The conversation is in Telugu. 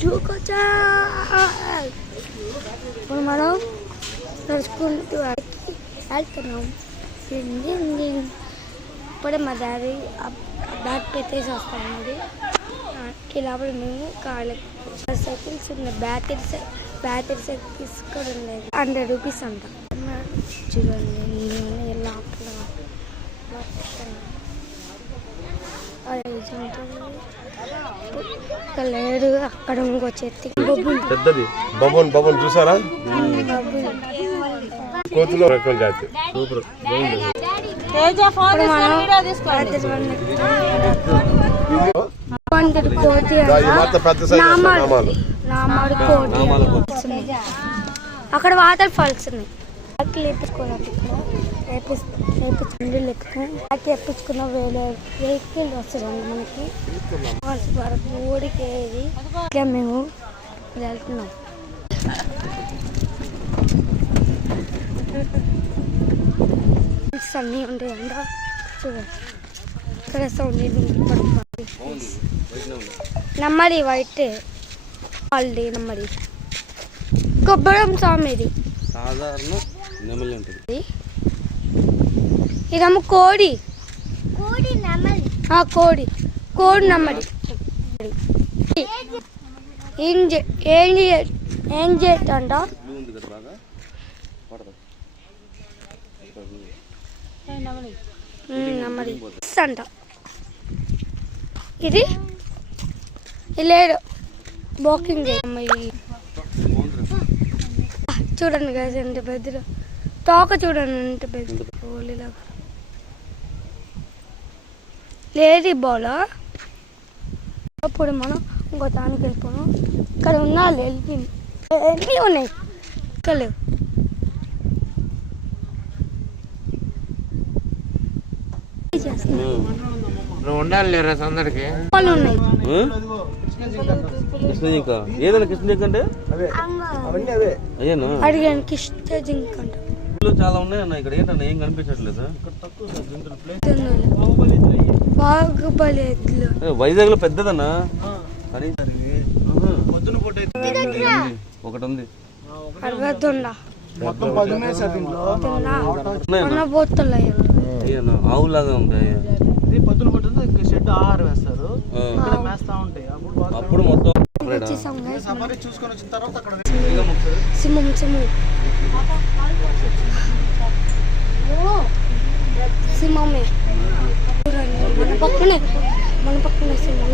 జూకొచ్చా ఇప్పుడు మనం నడుచుకుంటూ వెళ్తున్నాం. ఇప్పుడే మా డాడీ బ్యాగ్ పెట్టేసి వస్తామండి. లోపల మేము కార్లో సైకిల్స్ ఉన్నాయి. బ్యాటరీ సైకిల్స్ కూడా ఉన్నాయి. 100 రూపీస్ అంట. చూడండి లోపల లేడు. అక్కడ ఇంకో చెత్త పెద్దది బబున్ చూసారా? కోతులో రకం జాతి సూపర్. అక్కడ వాటర్ ఫాల్స్ ఉన్నాయి. ఎప్పించుకున్న వేరే వెహికల్ వస్తుందండి మనకి. వరకు ఊడికేది ఇట్లా మేము వెళ్తున్నాం. అన్నీ ఉంటాయంట. చూడండి ఇక్కడ సౌండ్ నమ్మడి వైట్ ఆల్రెడీ నమ్మడి కొబ్బరం స్వామిది సాధారణ నెమలి ఉంటుంది. ఇదేమో కోడి కోడి నమ్మడి. ఏం చేస్తంట నమ్మడి అంట. ఇది లేడు వాకింగ్. చూడండి కదా ఎంత పెద్ద తోక, చూడండి ఎంత పెద్ద పోలీలాగా లేదు ఈ బౌలా. అప్పుడు మనం ఇంకో దానికి వెళ్ళిపోయాం. ఇక్కడ ఉన్నా వెళ్ళిపోయింది. ఎన్ని ఉన్నాయి ఇక్కడ లేవు. ఉండాలిరా అందరికి ఉన్నాయి. ఏదైనా కృష్ణ జింక అంటే అడిగాను. కృష్ణ జింక అంట. చాలా ఉన్నాయి అన్న. ఇక్కడ ఏంటన్నా ఏం కనిపించట్లేదు. బాగుబలి ఎద్దులు వైజాగ్ లో పెద్దదన్నా. ఒకటి ఉంది. ఆవులాగా ఉంటాయి. షెడ్ ఆహారం వేస్తారు, మేస్తా ఉంటాయి. అప్పుడు మొత్తం చూసుకొని వచ్చిన తర్వాత అక్కడ సింహమే మన పక్కనే సింహం.